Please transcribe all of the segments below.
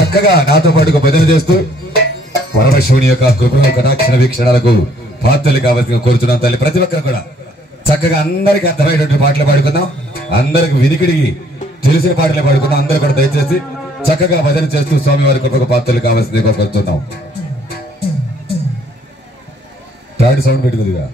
చక్కగా నాతో పాటుగా భజన చేస్తూ పరమశివుని యొక్క కృప కటాక్షణ వీక్షణాలకు పాత్రలు కావాల్సిన కోరుతున్నాం తల్లి. ప్రతి ఒక్కరు కూడా చక్కగా అందరికి అర్థమయ్యేటువంటి పాటలు పాడుకుందాం. అందరికి వినికిడికి తెలిసిన పాటలు పాడుకుందాం. అందరూ కూడా దయచేసి చక్కగా భజన చేస్తూ స్వామివారి కృపకు పాత్రలు కావాల్సింది కోరుతున్నాం. థర్డ్ సౌండ్ పెట్టుకుందిగా.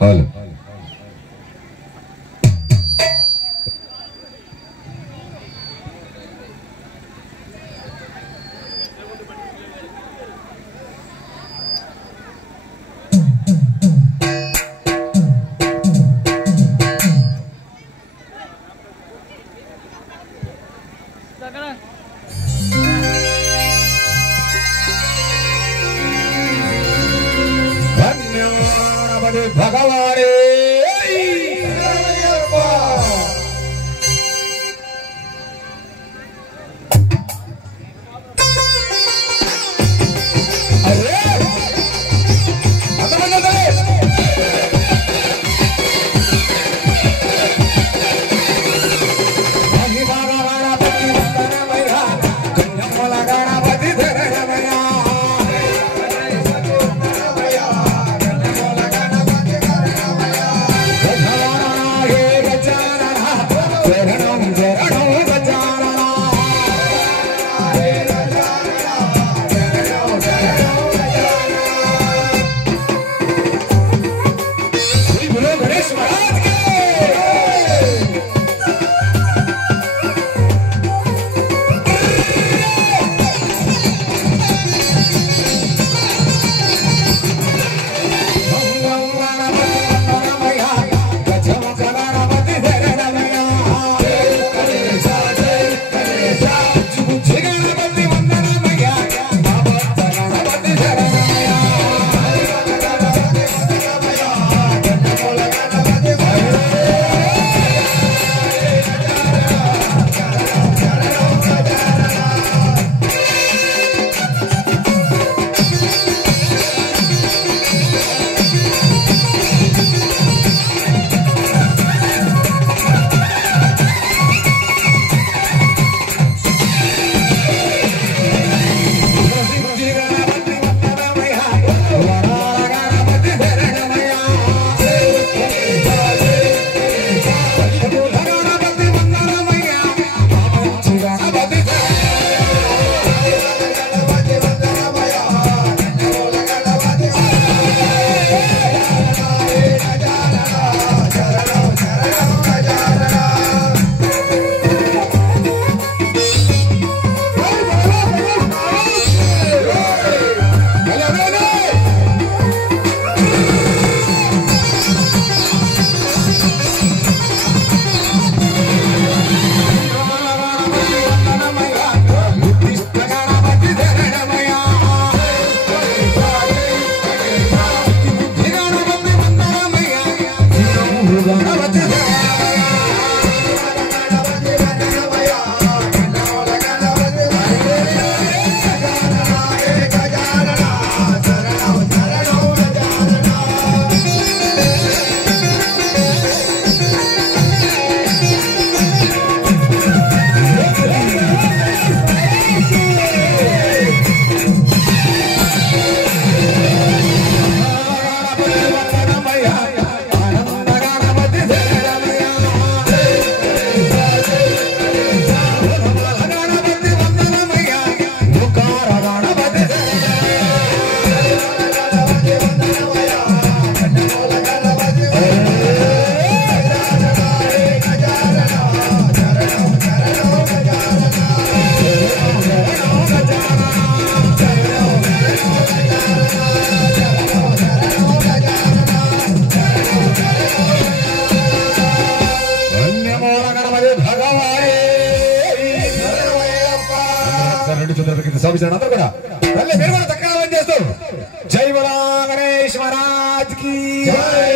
హలో భగవానే అందరూ కూడా మళ్ళీ మీరు కూడా చక్కగా చేస్తూ జై బోలా గణేష్ మహారాజ్ కి జై.